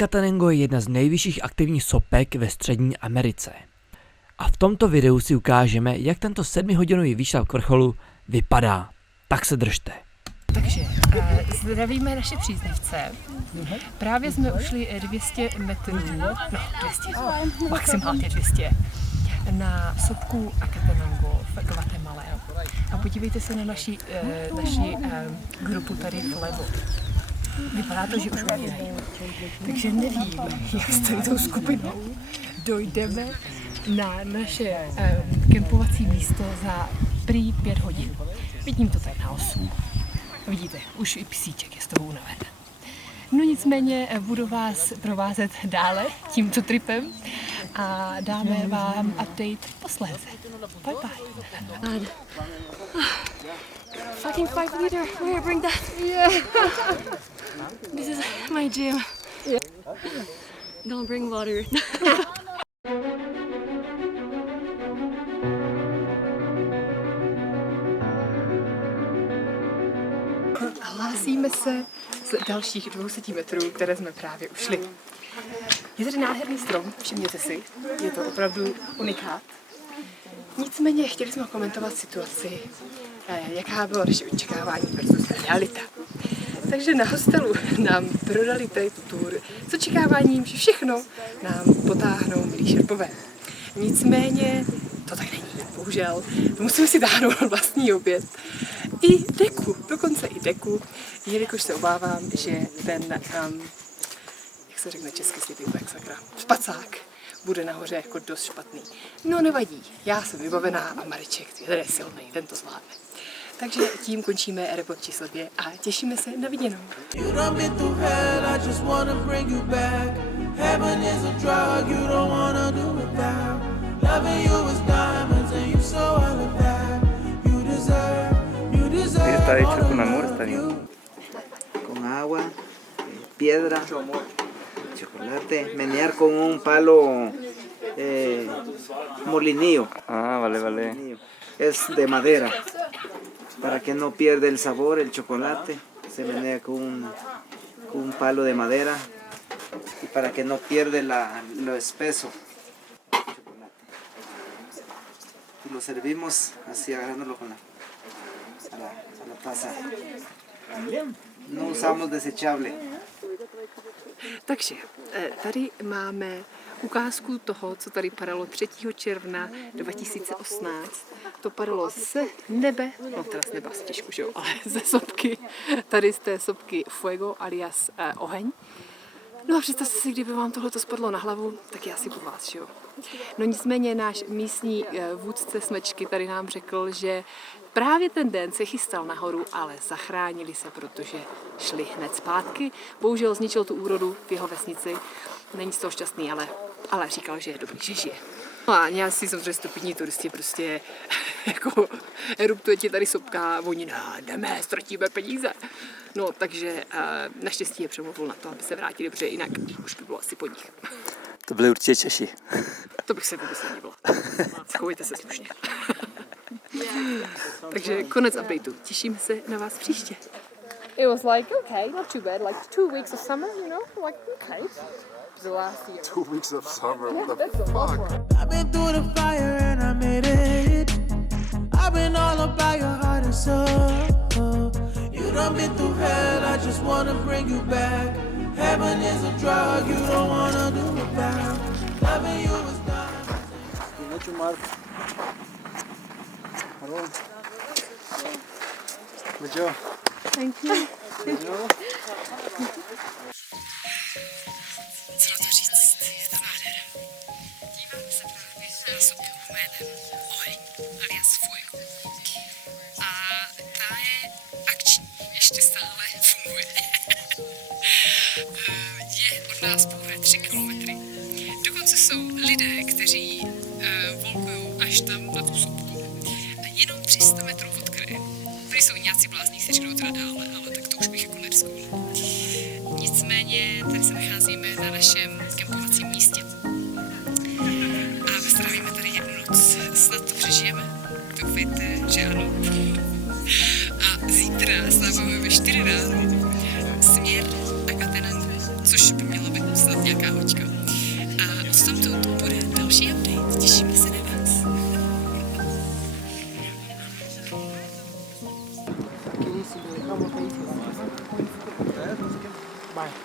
Acatenango je jedna z nejvyšších aktivních sopek ve Střední Americe. A v tomto videu si ukážeme, jak tento 7hodinový výšlap k vrcholu vypadá. Tak se držte. Takže zdravíme naše příznivce. Právě jsme ušli 200 metrů, 200, maximálně 200, na sopku Acatenango v Guatemale. A podívejte se na naši grupu tady vlevo. Vypadá to, že už umírají. Takže nevím, jak s tou skupinou dojdeme na naše kempovací místo za prý 5 hodin. Vidím to tady na 8. Vidíte, už i psíček je z toho unaven. No nicméně budu vás provázet dále tímto tripem a dáme vám update posléze. Bye bye. Fucking 5 liter, where bring that? Yeah. This is my gym. Yeah. Don't bring water. Hlásíme se z dalších 200 metrů, které jsme právě ušli. Je tady nádherný strom, všimněte si, je to opravdu unikát. Nicméně chtěli jsme komentovat situaci, jaká bylo naše očekávání versus realita. Takže na hostelu nám prodali tady tu tour s očekáváním, že všechno nám potáhnou milí šerpové. Nicméně to tak není, bohužel. Musíme si dáhnout vlastní oběd. I deku, dokonce i deku, jelikož se obávám, že ten, jak se řekne česky, sleeping bag, sakra, špacák bude nahoře jako dost špatný. No nevadí, já jsem vybavená a Mareček je silný, ten to zvládne. Takže tím končíme report číslo 2 a těšíme se na viděnou. Está hecho con amor, está bien. Con agua, piedra, chocolate, menear con un palo molinillo. Ah, vale. Es de madera, para que no pierda el sabor, el chocolate. Se menea con un palo de madera y para que no pierda lo espeso. Chocolate. Y lo servimos así agarrándolo con a la taza. No usamos desechable. Takže tady máme ukázku toho, co tady padalo 3. června 2018. To padalo z nebe, no teda z nebe asi těžko, že jo, ale ze sopky, tady z té sopky Fuego alias oheň. No a představte si, kdyby vám tohle spadlo na hlavu, tak je asi po vás, že jo. No nicméně náš místní vůdce smečky tady nám řekl, že právě ten den se chystal nahoru, ale zachránili se, protože šli hned zpátky. Bohužel zničil tu úrodu v jeho vesnici. Není z toho šťastný, ale říkal, že je dobrý, že žije. No a nějací samozřejmě stupidní turisti prostě jako eruptuje ti tady sopka a oni jdeme, ztratíme peníze. No takže naštěstí je přemluvil na to, aby se vrátili, protože jinak už by bylo asi po nich. To byli určitě Češi. To bych se vůbec nedivila. Schovejte se slušně. Takže konec updateu. Těšíme se na vás příště. It was like, okay, not too bad, like 2 weeks of summer, you know, like, okay. The last year. 2 weeks of summer, Yeah, what the that's a lot fuck? more. I've been through the fire and I made it. I've been all about your heart and soul. You done been through hell, I just wanna bring you back. Heaven is a drug you don't wanna do without. Loving you is done. Mucho mar. Hello. Mucho. Thank you. Co na to říct, je to nádhera. Díváme se právě na sopku jménem Oheň, alias Fuego. A ta je akční, ještě stále funguje. Je od nás pouhé 3 kilometry. Dokonce jsou lidé, kteří volkují až tam na tu sopku. A jenom 300 metrů od kraje. Tady jsou nějací blázní, kteří jdou teda dále, ale tak to už bych jako neriskovala. Nicméně tady se nacházíme na našem kempovacím místě. A strávíme tady 1 noc. Snad to přežijeme. Doufejte, že ano. A zítra stáváme ve 4 ráno směr Acatenango, což by mělo mohla by snad nějaká hoďka. A odtamtud bude další update. Těšíme se na vás.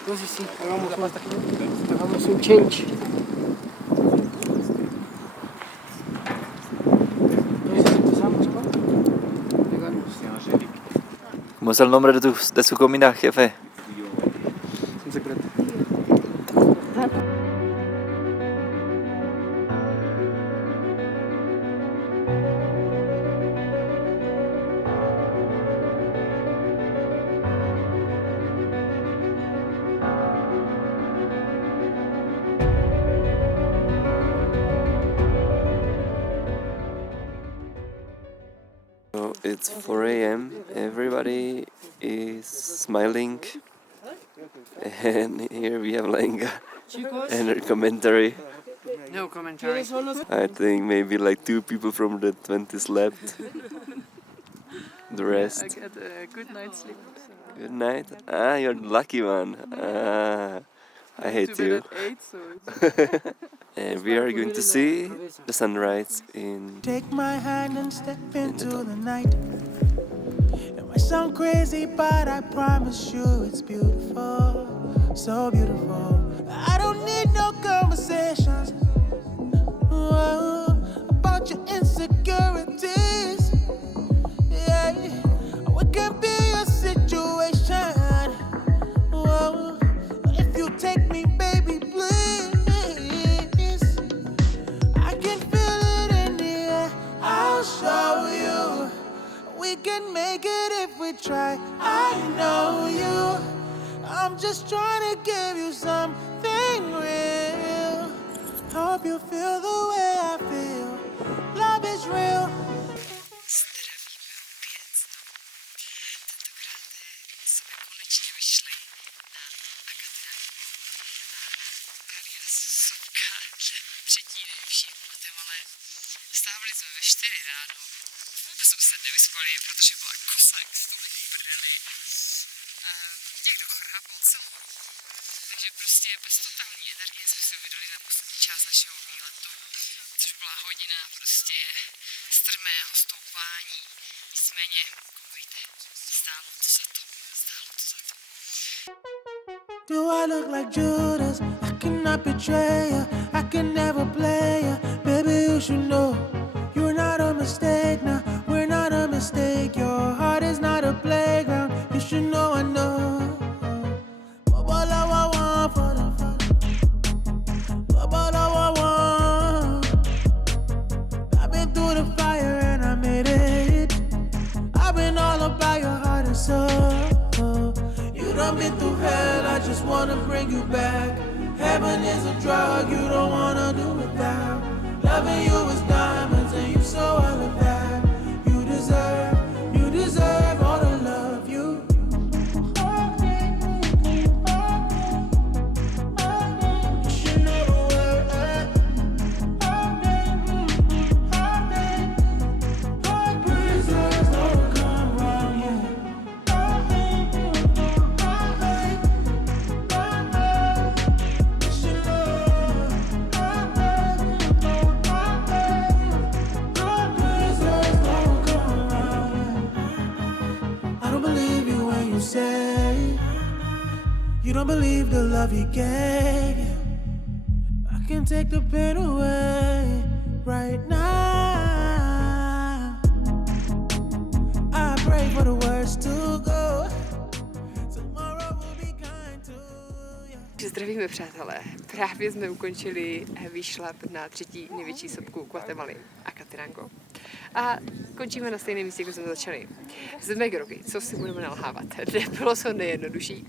Entonces sí, hagamos un change. Entonces empezamos con ¿Cómo es el nombre de su comida, jefe? un secreto. So it's 4 a.m. Everybody is smiling, and here we have Lenga and her commentary. No commentary. I think maybe like 2 people from the 20s left. The rest. I got a good night's sleep. Good night. Ah, you're the lucky one. Ah, I hate you. At 8, so it's And we are going to see the sunrise in. Take my hand and step into the night. It might sound crazy, but I promise you it's beautiful, so beautiful. I don't need no conversations about your insecurities. Yeah, what can be your situation? If you take me, baby, please. I can feel it in the air. I'll show you. We can make it if we try. I know you. I'm just trying to give you something real. Hope you feel the way I feel. Love is real. Stávali jsme ve 4 ráno. Vůbec jsme se nevyspali, protože byla kosa jak stůlek v prdeli. Někdo chrápal celou dobu. Takže prostě bez totální energie jsme se vydali na poslední část našeho výletu, což byla hodina prostě strmého stoupání. Nicméně, koukejte, stálo to za to, stálo to za to. Do I look like Judas? I cannot betray you. I can never play you. Baby, you should know you're not a mistake. Now we're not a mistake. Your heart is not a playground. You should know I know. I've been through the fire and I made it. I've been all about your heart and soul. You done been through hell, I just wanna bring you back. Heaven is a drug you don't wanna do without. Loving you is diamonds and you so all of that. You deserve all the love you. You should know the word. Breezes don't come round here. Say you don't believe the love he gave you. I can take the pain away right now. I pray for the words to go. Tomorrow will be kind to you. Zdravíme, přátelé. Právě jsme ukončili výšlap na 3. největší sopku Guatemaly, Acatenango. A končíme na stejném místě, jako jsme začali. Jsme grogy, co si budeme nalhávat. Nebylo to nejjednodušší,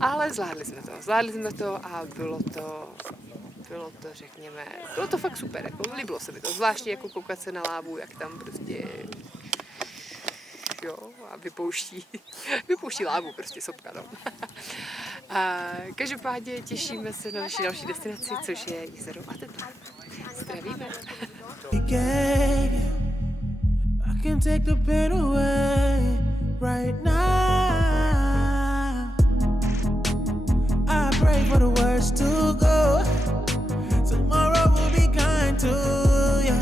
ale zvládli jsme to a bylo to, řekněme, bylo to fakt super, jako líbilo se mi to, zvláště jako koukat se na lávu, jak tam prostě, jo, a vypouští lávu prostě sopka, no. A každopádně těšíme se na naši další destinaci, což je jezero Atitlan. Zdravíme. I can take the pain away right now. I pray for the worst to go. Tomorrow will be kind to you.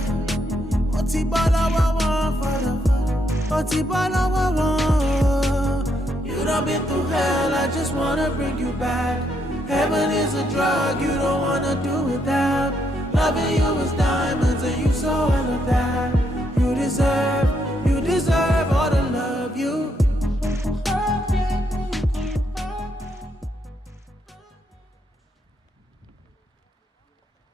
Otibala wawa for Otibala wawa. You done been through hell, I just wanna bring you back. Heaven is a drug you don't wanna do without. Loving you